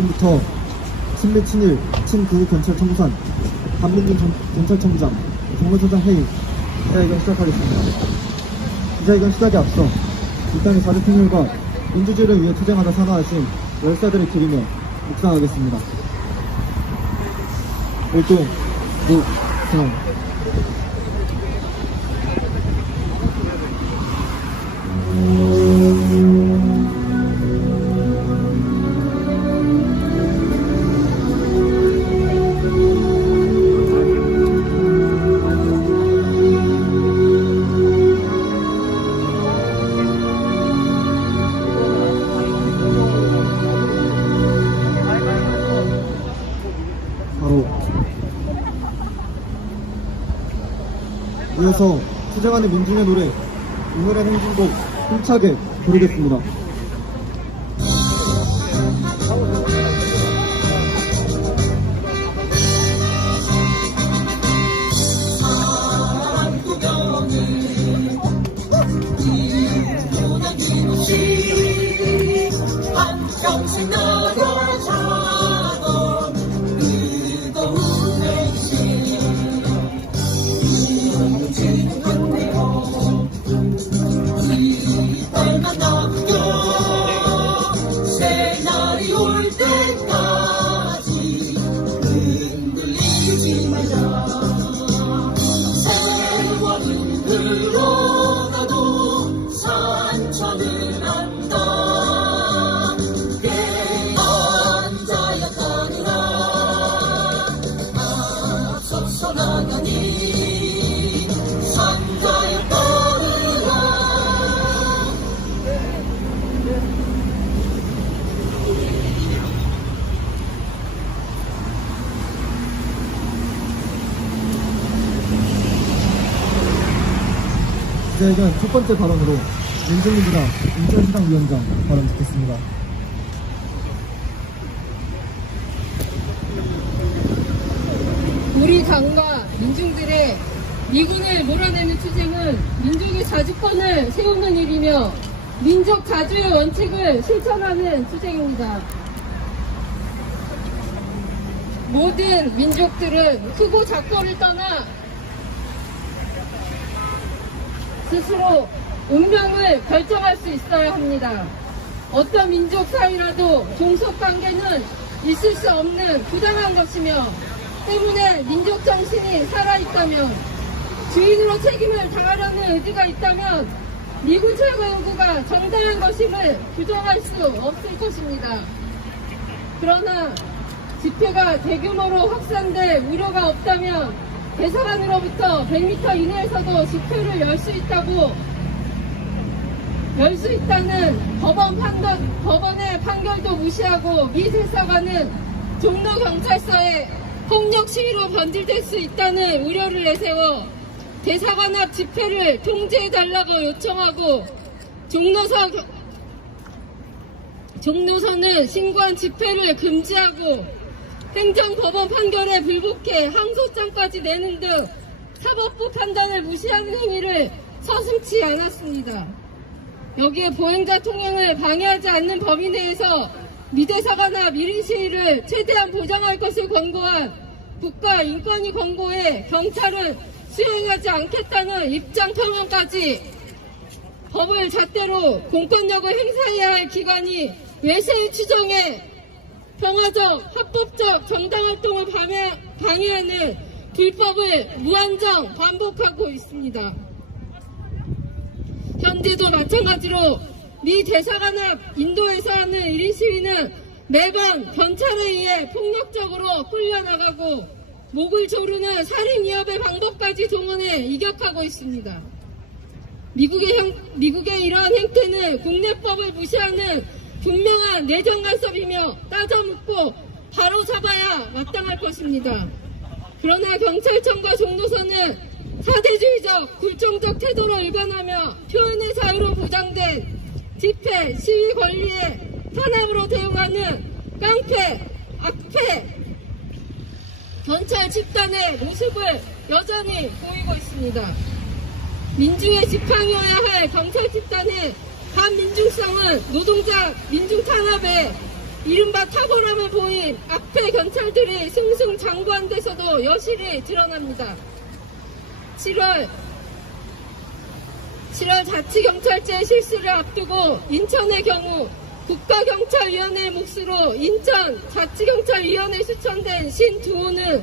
지금부터 친미 친일 친구 경찰 청부산 반민준 경찰청부장 경무처장 회의 기자회견 시작하겠습니다. 기자회견 시작에 앞서 이 땅의 자주통일과 민주주의를 위해 투쟁하다 사과하신 열사들을 기리며 묵상하겠습니다. 일동 묵상. 이어서 투쟁하는 민중의 노래 오늘의 행진곡 힘차게 부르겠습니다. 한평생 나고 자던 뜨거운 행신 이어지는데요 이 딸만 남겨 새날이 올 때까지 흔들리지 말자 세월은 흘러가도 산천을 안다 나가니 산자여 떠르라 기자회견 첫 번째 발언으로 민주민주당 인천시당 위원장 발언 듣겠습니다. 우리 당과 민중들의 미군을 몰아내는 투쟁은 민족의 자주권을 세우는 일이며 민족 자주의 원칙을 실천하는 투쟁입니다. 모든 민족들은 크고 작고를 떠나 스스로 운명을 결정할 수 있어야 합니다. 어떤 민족 사이라도 종속관계는 있을 수 없는 부당한 것이며 때문에 민족 정신이 살아있다면 주인으로 책임을 다하려는 의지가 있다면 미군 철거 요구가 정당한 것임을 부정할 수 없을 것입니다. 그러나 집회가 대규모로 확산될 우려가 없다면 대사관으로부터 100m 이내에서도 집회를 열 수 있다는 법원의 판결도 무시하고 미 대사관은 종로 경찰서에 폭력 시위로 변질될 수 있다는 우려를 내세워 대사관 앞 집회를 통제해달라고 요청하고 종로서는 신고한 집회를 금지하고 행정법원 판결에 불복해 항소장까지 내는 등 사법부 판단을 무시하는 행위를 서슴지 않았습니다. 여기에 보행자 통행을 방해하지 않는 범위 내에서 미대사관과 밀인 시위를 최대한 보장할 것을 권고한 국가인권위 권고에 경찰은 수행하지 않겠다는 입장 표명까지 법을 잣대로 공권력을 행사해야 할 기관이 외세의 추정에 평화적, 합법적 정당활동을 방해하는 불법을 무한정 반복하고 있습니다. 현재도 마찬가지로 미 대사관 앞 인도에서 하는 1인 시위는 매번 경찰에 의해 폭력적으로 끌려나가고 목을 조르는 살인 위협의 방법까지 동원해 이격하고 있습니다. 미국의 이러한 행태는 국내법을 무시하는 분명한 내정 간섭이며 따져묻고 바로 잡아야 마땅할 것입니다. 그러나 경찰청과 종로서는 사대주의적, 굴종적 태도로 일관하며 표현의 자유로 보장된 집회, 시위 권리에 탄압으로 대응하는 깡패, 악패, 경찰 집단의 모습을 여전히 보이고 있습니다. 민주의 지팡이여야 할 경찰 집단의 반민중성은 노동자 민중 탄압에 이른바 탁월함을 보인 앞에 경찰들이 승승장구한 데서도 여실히 드러납니다. 7월 자치경찰제 실시를 앞두고 인천의 경우 국가경찰위원회 몫으로 인천 자치경찰위원회 추천된 신두호는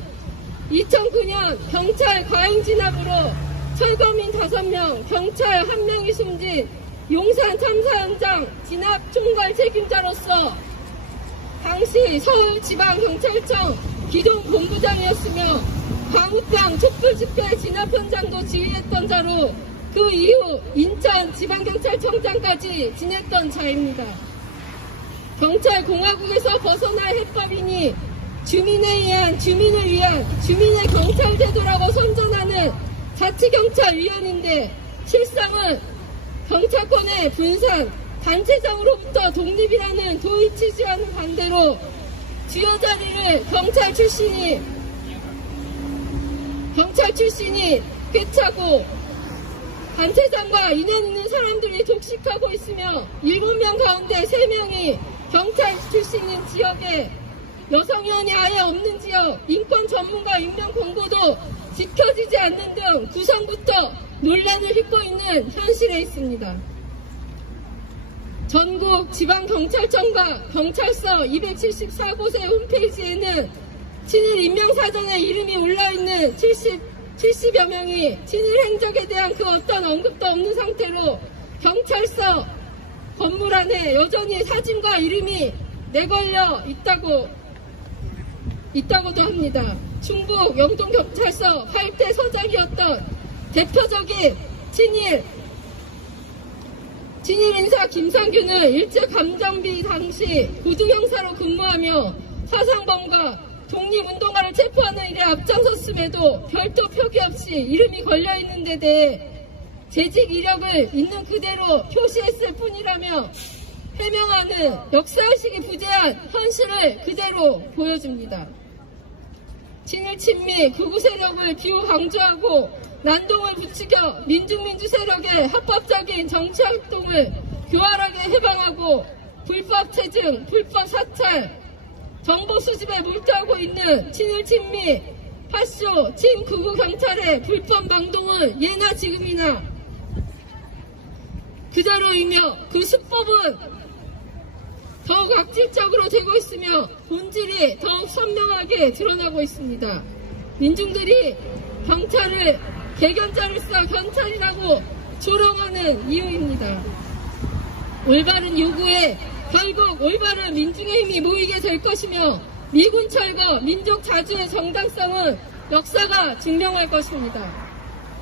2009년 경찰 과잉 진압으로 철거민 5명, 경찰 1명이 숨진 용산 참사 현장 진압 총괄 책임자로서 당시 서울지방경찰청 기동본부장이었으며 광우병 촛불집회 진압 현장도 지휘했던 자로 그 이후 인천지방경찰청장까지 지냈던 자입니다. 경찰공화국에서 벗어날 해법이니 주민을 위한 주민의 경찰제도라고 선전하는 자치경찰위원인데 실상은 경찰권의 분산, 단체장으로부터 독립이라는 도의 취지와는 반대로 주요 자리를 경찰 출신이 꿰차고 단체장과 인연 있는 사람들이 독식하고 있으며 7명 가운데 3명이 경찰 출신인 지역에 여성위원이 아예 없는 지역, 인권 전문가 임명 공고도 지켜지지 않는 등 구성부터 논란을 빚고 있는 현실에 있습니다. 전국 지방경찰청과 경찰서 274곳의 홈페이지에는 친일 임명사전에 이름이 올라있는 70여 명이 친일 행적에 대한 그 어떤 언급도 없는 상태로 경찰서 건물 안에 여전히 사진과 이름이 내걸려 있다고도 합니다. 충북 영동경찰서 8대 서장이었던 대표적인 친일 인사 김상규는 일제감정비 당시 고등형사로 근무하며 사상범과 독립운동가를 체포하는 일에 앞장섰음에도 별도 표기 없이 이름이 걸려있는 데 대해 재직 이력을 있는 그대로 표시했을 뿐이라며 해명하는 역사의식이 부재한 현실을 그대로 보여줍니다. 친일 친미 극우 세력을 비호 강조하고 난동을 부추겨 민중민주 세력의 합법적인 정치활동을 교활하게 해방하고 불법 체증, 불법 사찰, 정보 수집에 몰두하고 있는 친일 친미 파쇼 친극우 경찰의 불법 망동은 예나 지금이나 그대로이며 그 수법은 더욱 악질적으로 되고 있으며 본질이 더욱 선명하게 드러나고 있습니다. 민중들이 경찰을 개견자로서 경찰이라고 조롱하는 이유입니다. 올바른 요구에 결국 올바른 민중의 힘이 모이게 될 것이며 미군 철거, 민족 자주의 정당성은 역사가 증명할 것입니다.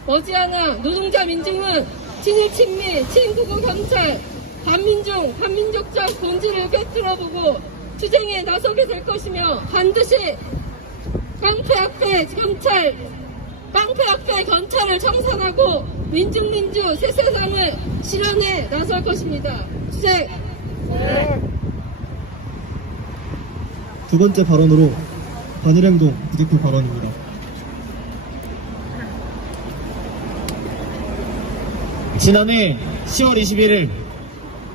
머지않아 노동자 민중은 친일 친미, 친극우 경찰, 반민족적 본질을 꿰뚫어보고 투쟁에 나서게 될 것이며 반드시 깡패 앞에 경찰을 청산하고 민중민주 새 세상을 실현해 나설 것입니다. 주席. 두 번째 발언으로 반일행동 부대표 발언입니다. 지난해 10월 21일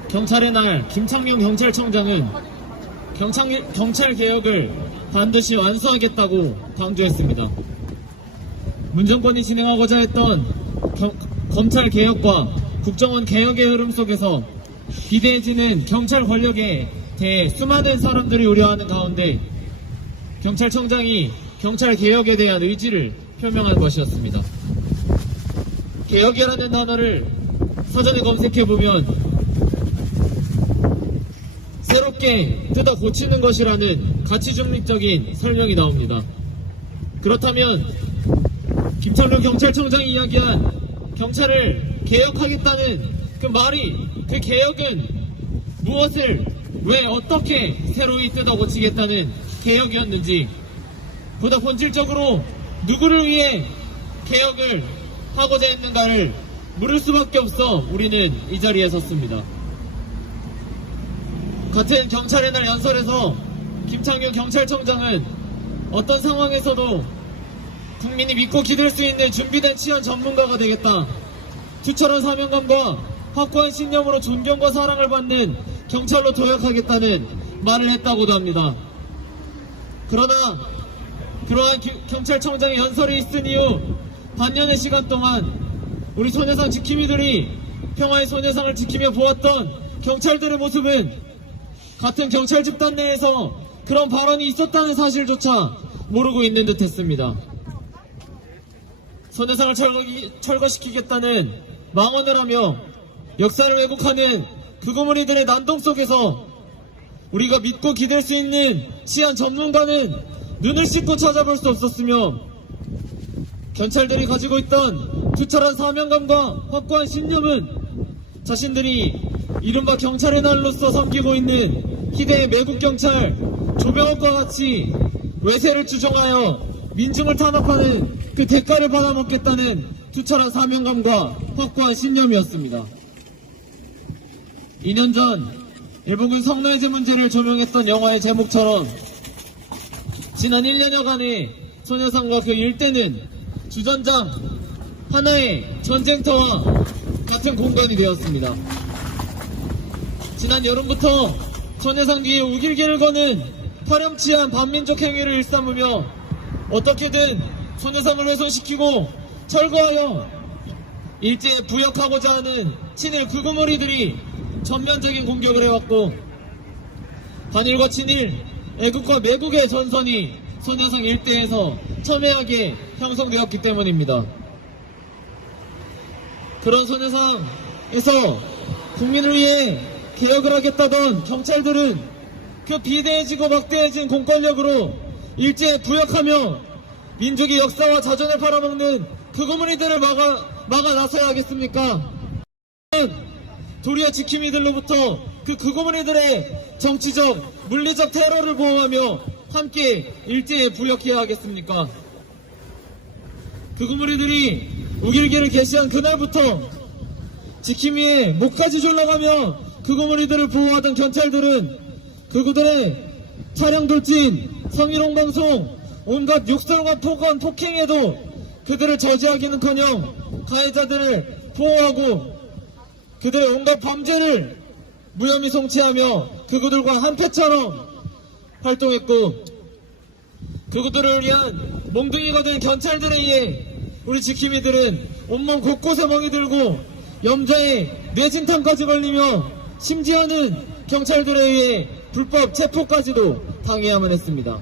경찰의 날 김창룡 경찰청장은 경찰 개혁을 반드시 완수하겠다고 강조했습니다. 문정권이 진행하고자 했던 검찰 개혁과 국정원 개혁의 흐름 속에서 비대해지는 경찰 권력에 대해 수많은 사람들이 우려하는 가운데 경찰청장이 경찰 개혁에 대한 의지를 표명한 것이었습니다. 개혁이라는 단어를 사전에 검색해보면 새롭게 뜯어 고치는 것이라는 가치 중립적인 설명이 나옵니다. 그렇다면 김창룡 경찰청장이 이야기한 경찰을 개혁하겠다는 그 말이, 그 개혁은 무엇을 왜 어떻게 새로이 뜯어 고치겠다는 개혁이었는지, 보다 본질적으로 누구를 위해 개혁을 하고자 했는가를 물을 수밖에 없어 우리는 이 자리에 섰습니다. 같은 경찰의 날 연설에서 김창룡 경찰청장은 어떤 상황에서도 국민이 믿고 기댈 수 있는 준비된 치안 전문가가 되겠다, 투철한 사명감과 확고한 신념으로 존경과 사랑을 받는 경찰로 도약하겠다는 말을 했다고도 합니다. 그러나 그러한 경찰청장의 연설이 있은 이후 반년의 시간 동안 우리 소녀상 지킴이들이 평화의 소녀상을 지키며 보았던 경찰들의 모습은 같은 경찰 집단 내에서 그런 발언이 있었다는 사실조차 모르고 있는 듯 했습니다. 소녀상을 철거시키겠다는 망언을 하며 역사를 왜곡하는 극우무리들의 난동 속에서 우리가 믿고 기댈 수 있는 치안 전문가는 눈을 씻고 찾아볼 수 없었으며 경찰들이 가지고 있던 투철한 사명감과 확고한 신념은 자신들이 이른바 경찰의 날로서 섬기고 있는 희대의 매국경찰 조병옥과 같이 외세를 주종하여 민중을 탄압하는 그 대가를 받아먹겠다는 투철한 사명감과 확고한 신념이었습니다. 2년 전 일본군 성노예제 문제를 조명했던 영화의 제목처럼 지난 1년여간의 소녀상과 그 일대는 주전장 하나의 전쟁터와 같은 공간이 되었습니다. 지난 여름부터 소녀상 뒤에 우길기를 거는 파렴치한 반민족 행위를 일삼으며 어떻게든 소녀상을 훼손시키고 철거하여 일제에 부역하고자 하는 친일 극우무리들이 전면적인 공격을 해왔고 반일과 친일, 애국과 매국의 전선이 소녀상 일대에서 첨예하게 형성되었기 때문입니다. 그런 소녀상에서 국민을 위해 개혁을 하겠다던 경찰들은 그 비대해지고 막대해진 공권력으로 일제에 부역하며 민족의 역사와 자존을 팔아먹는 극우무리들을 막아 나서야 하겠습니까? 도리어 지킴이들로부터 그 극우무리들의 정치적, 물리적 테러를 보호하며 함께 일제에 부역해야 하겠습니까? 극우무리들이 우길기를 개시한 그날부터 지킴이의 목까지 졸라가며 극우무리들을 보호하던 경찰들은 극우들의 차량 돌진, 성희롱 방송, 온갖 욕설과 폭언, 폭행에도 그들을 저지하기는커녕 가해자들을 보호하고 그들의 온갖 범죄를 무혐의 송치하며 극우들과 한패처럼 활동했고 극우들을 위한 몽둥이가 된 경찰들에 의해 우리 지킴이들은 온몸 곳곳에 멍이 들고 염좌에 뇌진탕까지 걸리며 심지어는 경찰들에 의해 불법 체포까지도 당해야만 했습니다.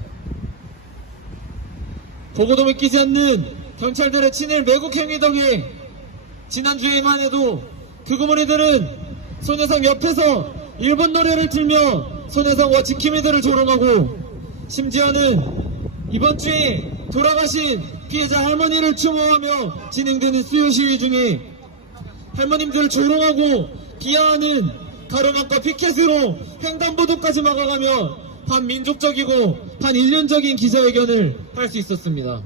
보고도 믿기지 않는 경찰들의 친일 매국 행위 덕에 지난주에만 해도 극우무리들은 소녀상 옆에서 일본 노래를 틀며 소녀상과 지킴이들을 조롱하고 심지어는 이번 주에 돌아가신 피해자 할머니를 추모하며 진행되는 수요 시위 중에 할머님들을 조롱하고 비하하는 가로막과 피켓으로 횡단보도까지 막아가며 반민족적이고 반인륜적인 기자회견을 할 수 있었습니다.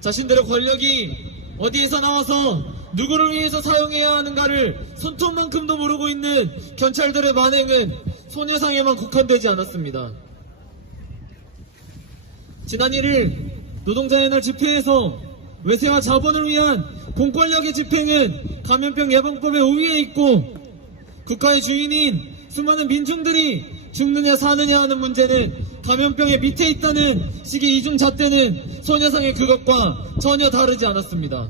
자신들의 권력이 어디에서 나와서 누구를 위해서 사용해야 하는가를 손톱만큼도 모르고 있는 경찰들의 만행은 소녀상에만 국한되지 않았습니다. 지난 1일 노동자의 날 집회에서 외세와 자본을 위한 공권력의 집행은 감염병 예방법의 우위에 있고 국가의 주인인 수많은 민중들이 죽느냐 사느냐 하는 문제는 감염병의 밑에 있다는 식의 이중잣대는 소녀상의 그것과 전혀 다르지 않았습니다.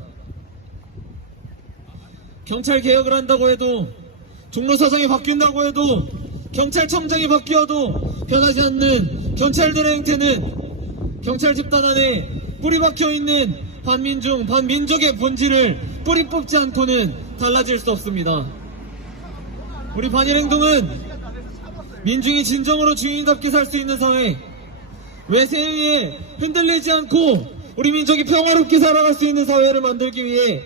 경찰 개혁을 한다고 해도 종로서장이 바뀐다고 해도 경찰청장이 바뀌어도 변하지 않는 경찰들의 행태는 경찰 집단 안에 뿌리 박혀있는 반민중, 반민족의 본질을 뿌리 뽑지 않고는 달라질 수 없습니다. 우리 반일행동은 민중이 진정으로 주인답게 살 수 있는 사회, 외세에 의해 흔들리지 않고 우리 민족이 평화롭게 살아갈 수 있는 사회를 만들기 위해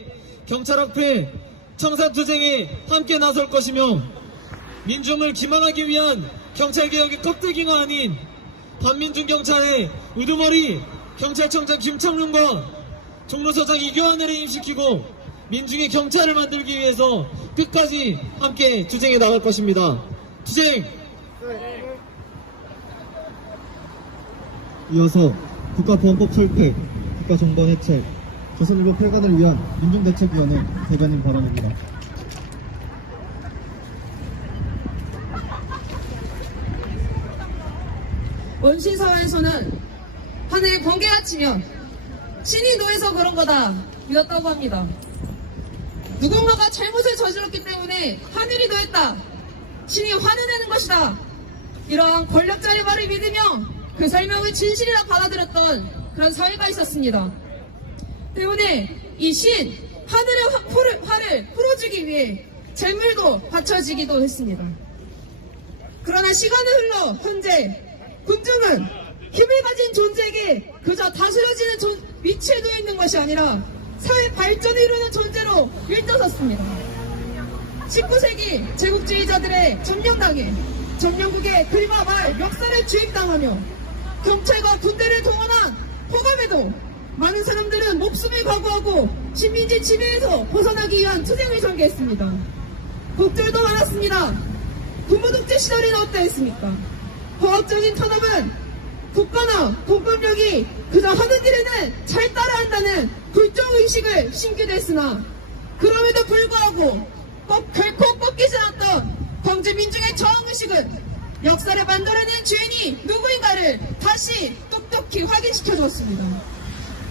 경찰 앞에 청산투쟁에 함께 나설 것이며 민중을 기만하기 위한 경찰개혁의 껍데기가 아닌 반민중 경찰의 우두머리 경찰청장 김창룡과 종로서장 이교환을 해임시키고 민중의 경찰을 만들기 위해서 끝까지 함께 투쟁해 나갈 것입니다. 투쟁! 이어서 국가보안법 철폐, 국가정보원 해체, 조선일보 폐간을 위한 민중대책위원회 대변인 발언입니다. 원시사회에서는 하늘에 번개가 치면 신이 노해서 그런 거다 이었다고 합니다. 누군가가 잘못을 저질렀기 때문에 하늘이 노했다, 신이 화를 내는 것이다, 이러한 권력자의 말을 믿으며 그 설명을 진실이라 받아들였던 그런 사회가 있었습니다. 때문에 이 신, 하늘의 화를 풀어주기 위해 재물도 바쳐지기도 했습니다. 그러나 시간은 흘러 현재 군중은 힘을 가진 존재에게 그저 다스려지는 위치에 놓여 있는 것이 아니라 사회 발전을 이루는 존재로 일떠섰습니다. 19세기 제국주의자들의 점령당해 점령국의 글과 말, 역사를 주입당하며 경찰과 군대를 동원한 호감에도 많은 사람들은 목숨을 각오하고 식민지 지배에서 벗어나기 위한 투쟁을 전개했습니다. 곡절도 많았습니다. 군부독재 시절에는 어떠했습니까? 과학적인 탄압은 국가나 공권력이 그저 하는 일에는 잘 따라한다는 불정의식을 심기도 했으나 그럼에도 불구하고 결코 꺾이지 않았던 광주민중의 저항의식은 역사를 만들어낸 주인이 누구인가를 다시 똑똑히 확인시켜주었습니다.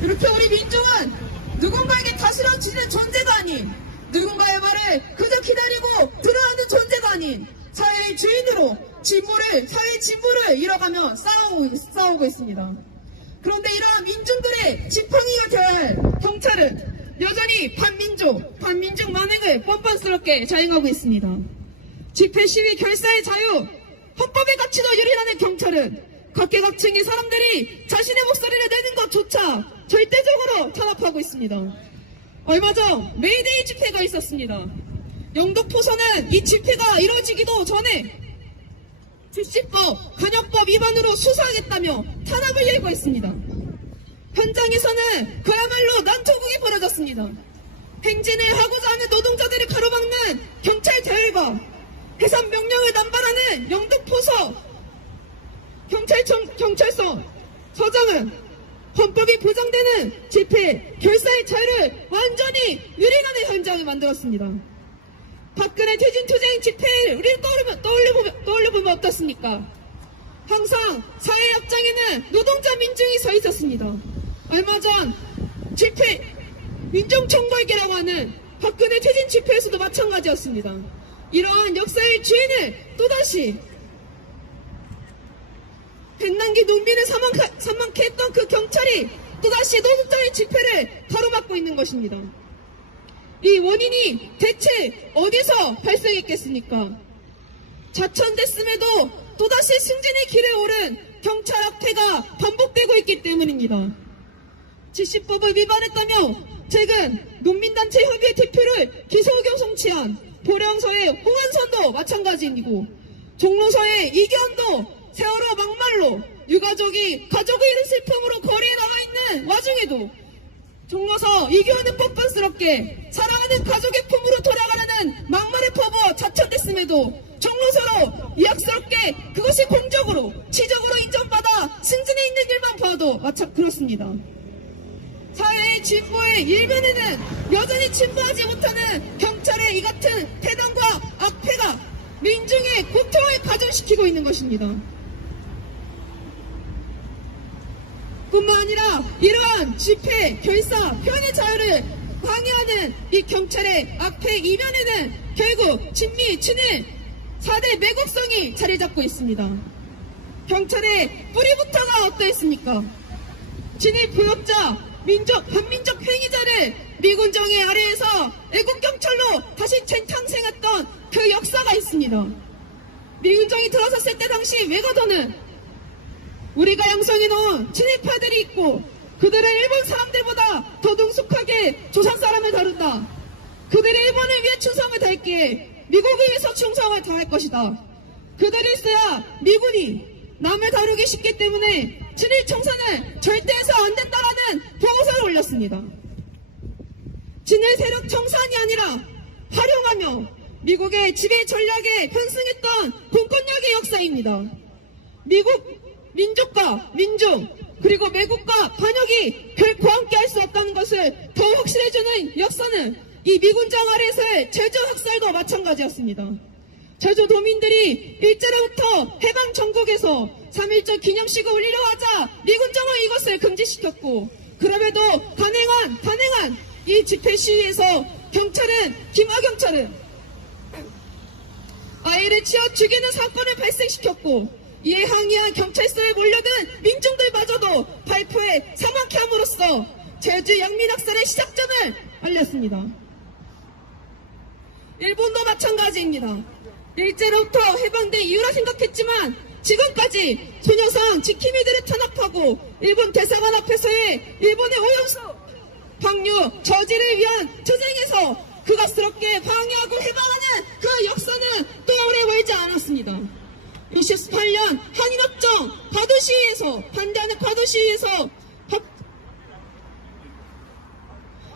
이렇게 우리 민중은 누군가에게 다스려지는 존재가 아닌, 누군가의 말을 그저 기다리고 들어하는 존재가 아닌 사회의 주인으로 사회의 진보를 이뤄가며 싸우고 있습니다. 그런데 이러한 민중들의 지팡이가 되어야 할 경찰은 여전히 반민족 만행을 뻔뻔스럽게 자행하고 있습니다. 집회, 시위, 결사의 자유, 헌법의 가치도 유린하는 경찰은 각계각층의 사람들이 자신의 목소리를 내는 것조차 절대적으로 탄압하고 있습니다. 얼마 전 메이데이 집회가 있었습니다. 영등포서는 이 집회가 이뤄지기도 전에 출시법, 간역법 위반으로 수사하겠다며 탄압을 예고했습니다. 현장에서는 그야말로 난투극이 벌어졌습니다. 행진을 하고자 하는 노동자들을 가로막는 경찰 대열과 해산 명령을 남발하는 영등포서 경찰서 서장은 헌법이 보장되는 집회, 결사의 자유를 완전히 유린하는 현장을 만들었습니다. 박근혜 퇴진투쟁 집회를 우리 떠올려보면 어떻습니까? 항상 사회 앞장에는 노동자 민중이 서 있었습니다. 얼마 전 집회, 민중총궐기라고 하는 박근혜 퇴진 집회에서도 마찬가지였습니다. 이러한 역사의 주인을 또다시 백남기 농민을 사망케 했던 그 경찰이 또다시 노동자의 집회를 가로막고 있는 것입니다. 이 원인이 대체 어디서 발생했겠습니까? 자천됐음에도 또다시 승진의 길에 오른 경찰 악태가 반복되고 있기 때문입니다. 지시법을 위반했다며 최근 농민단체 협의회 대표를 기소경 송치한 보령서의 홍한선도 마찬가지이고, 종로서의 이기현도 세월호 막말로 유가족이 가족의 이른 슬픔으로 거리에 나와 있는 와중에도 종로서 이기현은 뻔뻔스럽게 사랑하는 가족의 품으로 돌아가라는 막말을 퍼부어 자천됐음에도 종로서로 이악스럽게 그것이 공적으로 지적으로 인정받아 승진해 있는 일만 봐도 그렇습니다. 사회의 진보의 일면에는 여전히 진보하지 못하는 경찰의 이 같은 태단과 악패가 민중의 고통을 가중시키고 있는 것입니다. 뿐만 아니라 이러한 집회, 결사, 표현의 자유를 방해하는 이 경찰의 악패 이면에는 결국 친미, 친일, 4대 매국성이 자리 잡고 있습니다. 경찰의 뿌리부터가 어떠했습니까? 친일 부역자, 반민족 행위자를 미군정의 아래에서 애국경찰로 다시 재탄생했던 그 역사가 있습니다. 미군정이 들어섰을 때 당시 외과도는 우리가 양성해놓은 친일파들이 있고 그들은 일본 사람들보다 더 능숙하게 조선 사람을 다룬다. 그들이 일본을 위해 충성을 다했기에 미국을 위해서 충성을 다할 것이다. 그들이 있어야 미군이 남을 다루기 쉽기 때문에 친일 청산을 절대 해서 안 된다라는 보고서를 올렸습니다. 친일 세력 청산이 아니라 활용하며 미국의 지배 전략에 편승했던 공권력의 역사입니다. 미국 민족과 민중 그리고 매국과 반역이 결코 함께할 수 없다는 것을 더 확실해주는 역사는 이 미군장 아래에서의 제주 학살도 마찬가지였습니다. 제주도민들이 일제로부터 해방 전국에서 3.1절 기념식을 올리려 하자 미군정은 이것을 금지시켰고, 그럼에도 단행한 이 집회 시위에서 김하경찰은 아이를 치어 죽이는 사건을 발생시켰고, 이에 항의한 경찰서에 몰려든 민중들마저도 발포해 사망케 함으로써 제주 영민학살의 시작점을 알렸습니다. 일본도 마찬가지입니다. 일제로부터 해방된 이유라 생각했지만 지금까지 소녀상 지킴이들을 탄압하고 일본 대사관 앞에서의 일본의 오염수 방류 저지를 위한 투쟁에서 극악스럽게 방해하고 해방하는 그 역사는 또 오래 멀지 않았습니다. 68년 한일협정 반대하는 과도시위에서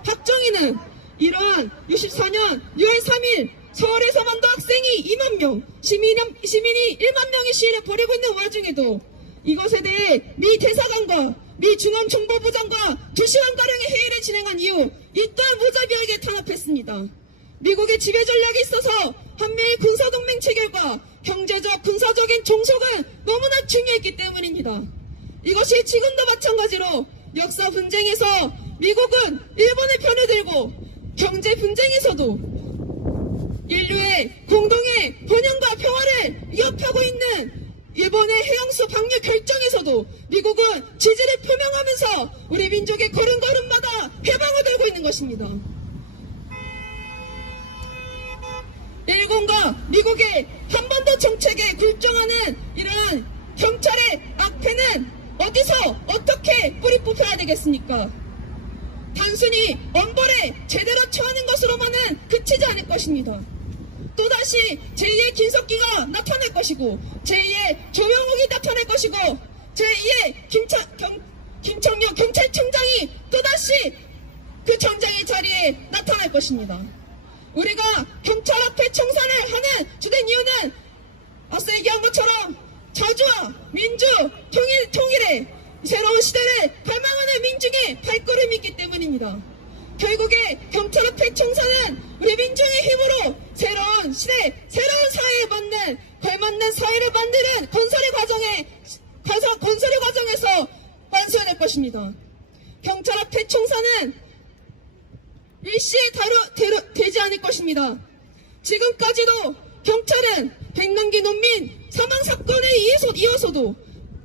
박정희는 이러한 64년 6월 3일 서울에서만도 학생이 2만 명, 시민이 1만 명의 시위를 벌이고 있는 와중에도 이것에 대해 미 대사관과 미 중앙정보부장과 2시간가량의 회의를 진행한 이후 이 또한 무자비하게 탄압했습니다. 미국의 지배 전략에 있어서 한미일 군사동맹 체결과 경제적, 군사적인 종속은 너무나 중요했기 때문입니다. 이것이 지금도 마찬가지로 역사 분쟁에서 미국은 일본의 편을 들고 경제 분쟁에서도 인류의 공동의 번영과 평화를 위협하고 있는 일본의 해양수 방류 결정에서도 미국은 지지를 표명하면서 우리 민족의 걸음걸음마다 해방을 들고 있는 것입니다. 일본과 미국의 한반도 정책에 굴종하는 이러한 경찰의 악패는 어디서 어떻게 뿌리 뽑혀야 되겠습니까? 단순히 엄벌에 제대로 처하는 것으로만은 그치지 않을 것입니다. 또다시 제2의 김석기가 나타날 것이고, 제2의 조명욱이 나타날 것이고, 제2의 김청룡 경찰청장이 또다시 그 청장의 자리에 나타날 것입니다. 우리가 경찰 앞에 청산을 하는 주된 이유는 앞서 얘기한 것처럼 자주와 민주 통일의 새로운 시대를 갈망하는 민중의 발걸음이 있기 때문입니다. 결국에 경찰 앞에 청산은 우리 민중의 힘으로 새로운 시대, 새로운 사회에 걸맞는 사회를 만드는 건설의 과정에서 완수해낼 것입니다. 경찰 앞에 청산은 일시에 되지 않을 것입니다. 지금까지도 경찰은 백남기 논민 사망사건에 이어서도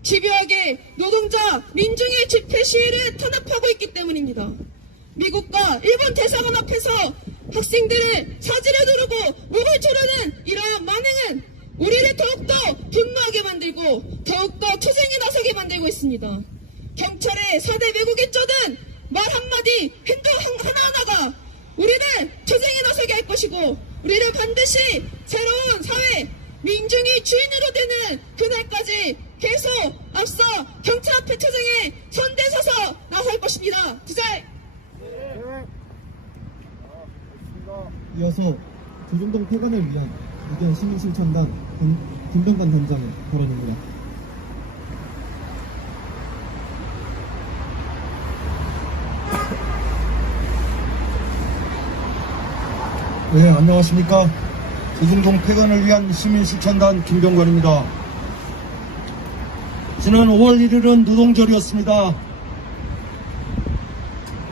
집요하게 노동자, 민중의 집회 시위를 탄압하고 있기 때문입니다. 미국과 일본 대사관 앞에서 학생들을 사지를 누르고 목을 조르는 이러한 만행은 우리를 더욱더 분노하게 만들고 더욱더 투쟁에 나서게 만들고 있습니다. 경찰의 4대 매국에 쩌든 말 한마디, 행동 하나하나가 우리를 투쟁에 나서게 할 것이고, 우리를 반드시 새로운 사회, 민중이 주인으로 되는 그날까지 계속 앞서 경찰 앞에 투쟁에 선대서서 나설 것입니다. 투쟁! 이어서 조중동 폐관을 위한 유대 시민실천단 김병관 단장의 발언입니다. 네, 안녕하십니까. 조중동 폐관을 위한 시민실천단 김병관입니다. 지난 5월 1일은 노동절이었습니다.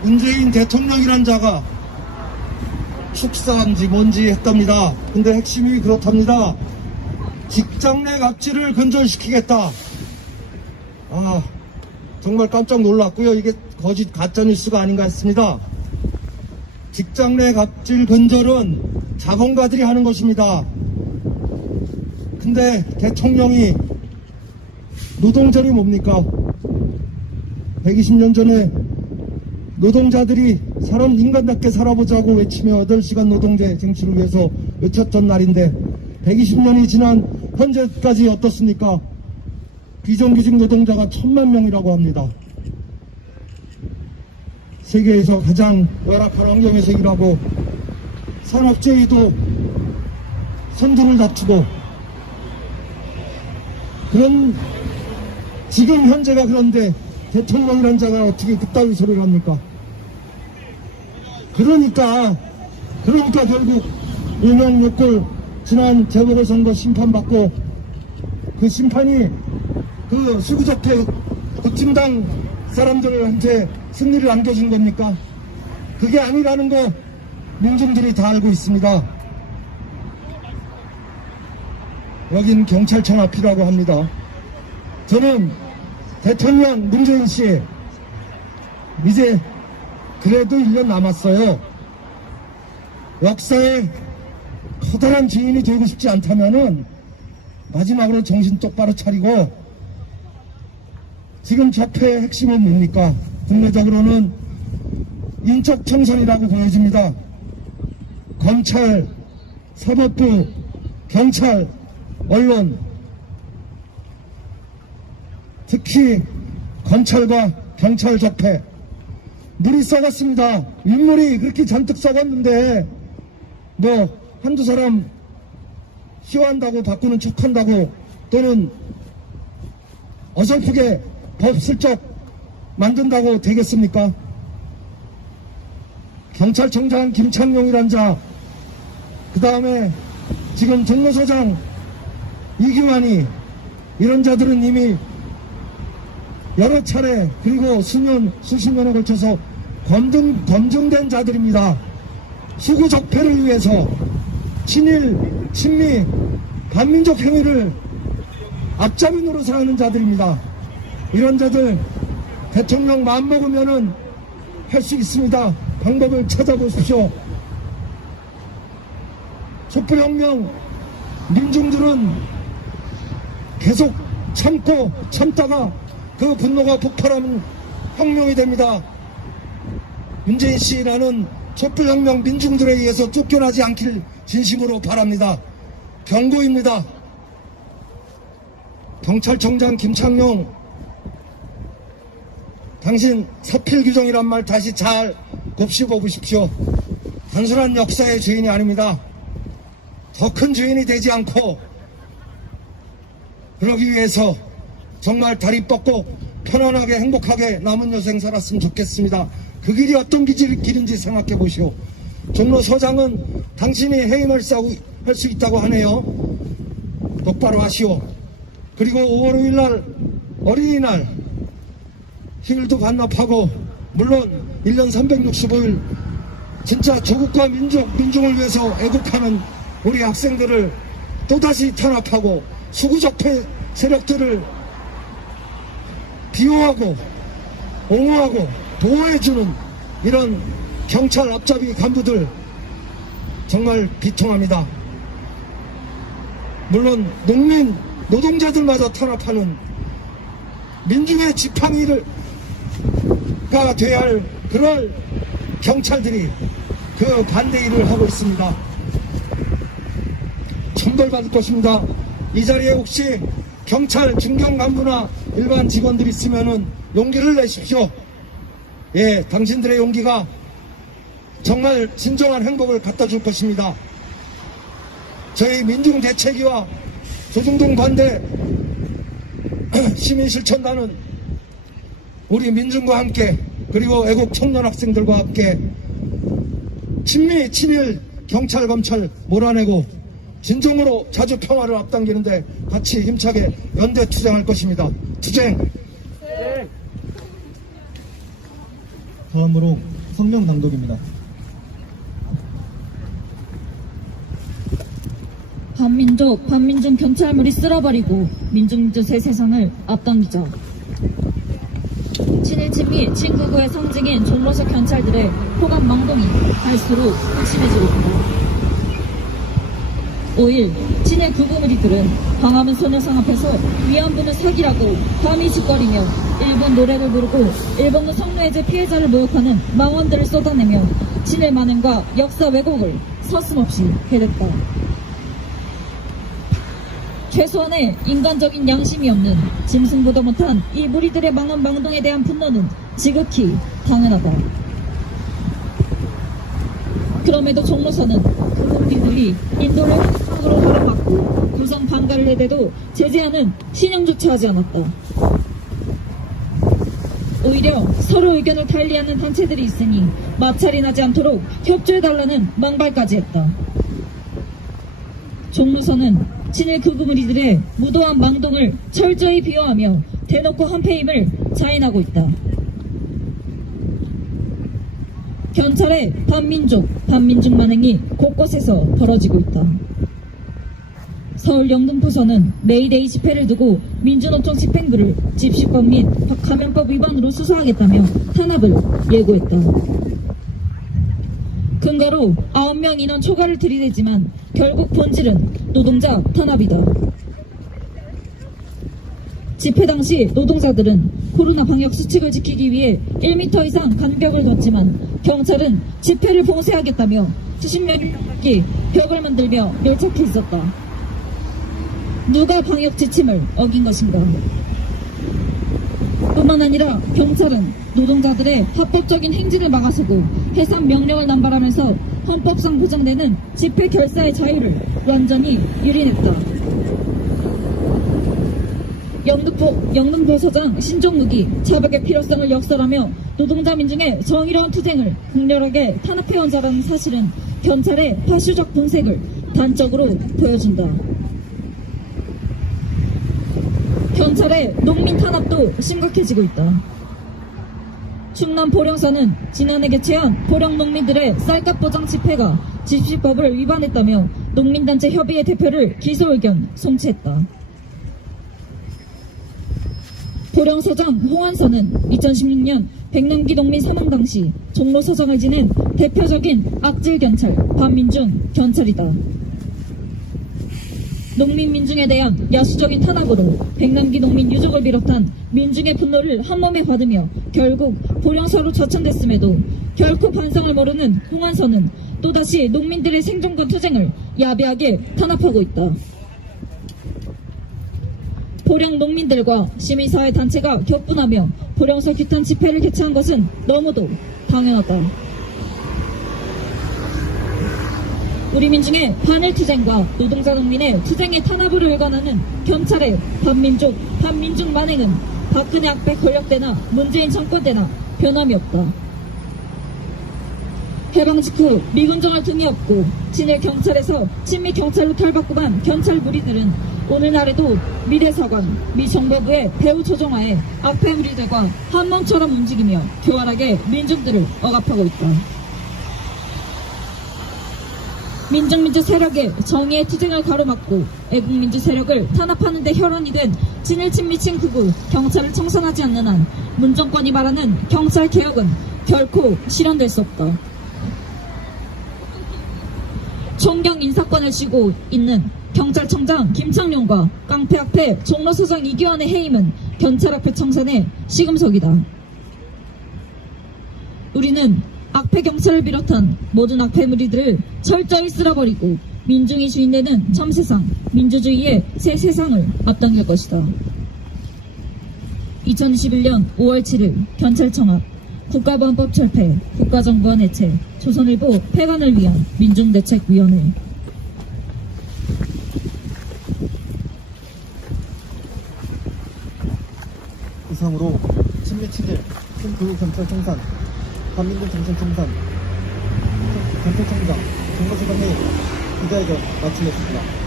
문재인 대통령이란 자가 축사한지 뭔지 했답니다. 근데 핵심이 그렇답니다. 직장 내 갑질을 근절시키겠다. 정말 깜짝 놀랐고요. 이게 거짓 가짜뉴스가 아닌가 했습니다. 직장 내 갑질 근절은 자본가들이 하는 것입니다. 근데 대통령이 노동절이 뭡니까? 120년 전에 노동자들이 인간답게 살아보자고 외치며 8시간 노동제 쟁취를 위해서 외쳤던 날인데 120년이 지난 현재까지 어떻습니까? 비정규직 노동자가 1000만 명이라고 합니다. 세계에서 가장 열악한 환경에서 일하고 산업재해도 선두를 다투고 그런 지금 현재가 그런데 대통령이란 자가 어떻게 그따위 소리를 합니까? 그러니까 결국 일명육골 지난 재보궐선거 심판받고 그 심판이 그 수구적폐 국힘당 사람들한테 승리를 안겨준 겁니까? 그게 아니라는 거 민중들이 다 알고 있습니다. 여긴 경찰청 앞이라고 합니다. 저는 대통령 문재인 씨 이제 그래도 1년 남았어요. 역사의 커다란 주인이 되고 싶지 않다면은 마지막으로 정신 똑바로 차리고, 지금 적폐의 핵심은 뭡니까? 국내적으로는 인적 청산이라고 보여집니다. 검찰, 사법부, 경찰, 언론, 특히 검찰과 경찰 적폐, 물이 썩었습니다. 윗물이 그렇게 잔뜩 썩었는데 뭐 한두 사람 쇼한다고 바꾸는 척한다고 또는 어설프게 법 슬쩍 만든다고 되겠습니까? 경찰청장 김창룡이란 자, 그 다음에 지금 종로서장 이규만이, 이런 자들은 이미 여러 차례 그리고 수십 년에 걸쳐서 검증된 자들입니다. 수구 적폐를 위해서 친일, 친미, 반민족 행위를 앞잡이 노릇을 하는 자들입니다. 이런 자들 대통령 마음먹으면은 할 수 있습니다. 방법을 찾아보십시오. 촛불혁명 민중들은 계속 참고 참다가 그 분노가 폭발하면 혁명이 됩니다. 문재인 씨라는 촛불혁명 민중들에 의해서 쫓겨나지 않길 진심으로 바랍니다. 경고입니다. 경찰청장 김창룡, 당신 사필규정이란 말 다시 잘 곱씹어 보십시오. 단순한 역사의 주인이 아닙니다. 더 큰 주인이 되지 않고, 그러기 위해서 정말 다리 뻗고 편안하게 행복하게 남은 여생 살았으면 좋겠습니다. 그 길이 어떤 길인지 생각해 보시오. 종로 서장은 당신이 해임할 수 있다고 하네요. 똑바로 하시오. 그리고 5월 5일 날 어린이날 휴일도 반납하고, 물론 1년 365일 진짜 조국과 민중을 위해서 애국하는 우리 학생들을 또다시 탄압하고 수구적폐 세력들을 비호하고 옹호하고 보호해주는 이런 경찰 앞잡이 간부들 정말 비통합니다. 물론 농민, 노동자들마저 탄압하는 민중의 지팡이가 돼야 할 그럴 경찰들이 그 반대 일을 하고 있습니다. 천벌받을 것입니다. 이 자리에 혹시 경찰 중경 간부나 일반 직원들이 있으면은 용기를 내십시오. 예, 당신들의 용기가 정말 진정한 행복을 갖다 줄 것입니다. 저희 민중대책위와 조중동 반대 시민실천단은 우리 민중과 함께, 그리고 애국 청년 학생들과 함께 친미, 친일, 경찰, 검찰 몰아내고 진정으로 자주 평화를 앞당기는데 같이 힘차게 연대 투쟁할 것입니다. 투쟁! 다음으로 성명 낭독입니다. 반민족, 반민중 경찰물이 쓸어버리고 민중민주의 세상을 앞당기자. 친일, 친미, 친구구의 상징인 종로서 경찰들의 호감 망동이 갈수록 심해지고 있다. 5일 친일 구구무리들은 광화문 소녀상 앞에서 위안부는 사기라고 밤이 짓거리며 일본 노래를 부르고 일본군 성노예제 피해자를 모욕하는 망언들을 쏟아내며 친일 만행과 역사 왜곡을 서슴없이 해댔다. 최소한의 인간적인 양심이 없는 짐승보다 못한 이 무리들의 망언 망동에 대한 분노는 지극히 당연하다. 그럼에도 종로서는 그 무리들이 인도를 한국으로 허락받고 부상 반가를 해대도 제재하는 신용조차 하지 않았다. 오히려 서로 의견을 달리하는 단체들이 있으니 마찰이 나지 않도록 협조해달라는 망발까지 했다. 종로서는 친일 극우무리들의 무도한 망동을 철저히 비호하며 대놓고 한패임을 자인하고 있다. 경찰의 반민족 만행이 곳곳에서 벌어지고 있다. 서울 영등포서는 메이데이 집회를 두고 민주노총 집행부를 집시법 및 감염법 위반으로 수사하겠다며 탄압을 예고했다. 근거로 9명 인원 초과를 들이대지만 결국 본질은 노동자 탄압이다. 집회 당시 노동자들은 코로나 방역 수칙을 지키기 위해 1m 이상 간격을 뒀지만 경찰은 집회를 봉쇄하겠다며 수십 명이 벽을 만들며 밀착해 있었다. 누가 방역 지침을 어긴 것인가? 뿐만 아니라 경찰은 노동자들의 합법적인 행진을 막아서고 해산 명령을 남발하면서 헌법상 보장되는 집회 결사의 자유를 완전히 유린했다. 영등포서장 신종묵이 자백의 필요성을 역설하며 노동자 민중의 정의로운 투쟁을 극렬하게 탄압해온 자라는 사실은 경찰의 파쇼적 본색을 단적으로 보여준다. 경찰의 농민 탄압도 심각해지고 있다. 충남 보령사는 지난해 개최한 보령 농민들의 쌀값 보장 집회가 집시법을 위반했다며 농민단체 협의회 대표를 기소 의견 송치했다. 보령서장 홍한선은 2016년 백남기 농민 사망 당시 종로서장을 지낸 대표적인 악질 경찰 반민중 경찰이다. 농민 민중에 대한 야수적인 탄압으로 백남기 농민 유족을 비롯한 민중의 분노를 한몸에 받으며 결국 보령사로 좌천됐음에도 결코 반성을 모르는 홍한선은 또다시 농민들의 생존권 투쟁을 야비하게 탄압하고 있다. 보령 농민들과 시민사회 단체가 격분하며 보령서 규탄 집회를 개최한 것은 너무도 당연하다. 우리 민중의 반일 투쟁과 노동자 농민의 투쟁의 탄압으로 일관하는 경찰의 반민족 만행은 박근혜 악백 권력 때나 문재인 정권 때나 변함이 없다. 해방 직후 미군정을 등에 업고 친일 경찰에서 친미 경찰로 탈바꿈 한 경찰 무리들은 오늘날에도 미래사관, 미 정보부의 배후 조종하에 악패 무리들과 한 몸처럼 움직이며 교활하게 민중들을 억압하고 있다. 민중민주 세력의 정의의 투쟁을 가로막고 애국민주 세력을 탄압하는 데 혈안이 된 친일 친미 친극우 경찰을 청산하지 않는 한 문정권이 말하는 경찰 개혁은 결코 실현될 수 없다. 총경 인사권을 쥐고 있는 경찰청장 김창룡과 깡패 악패 종로서장 이기환의 해임은 경찰 악패 청산의 시금석이다. 우리는 악패 경찰을 비롯한 모든 악패 무리들을 철저히 쓸어버리고 민중이 주인되는 참세상, 민주주의의 새 세상을 앞당길 것이다. 2021년 5월 7일 경찰청 앞 국가보안법 철폐, 국가정보원 해체, 조선일보 폐간을 위한 민중대책위원회. 이상으로 친미 친일 친극우 경찰 청산 반민족 정신 청산 경찰청장 정보수장회 기자회견 마치겠습니다.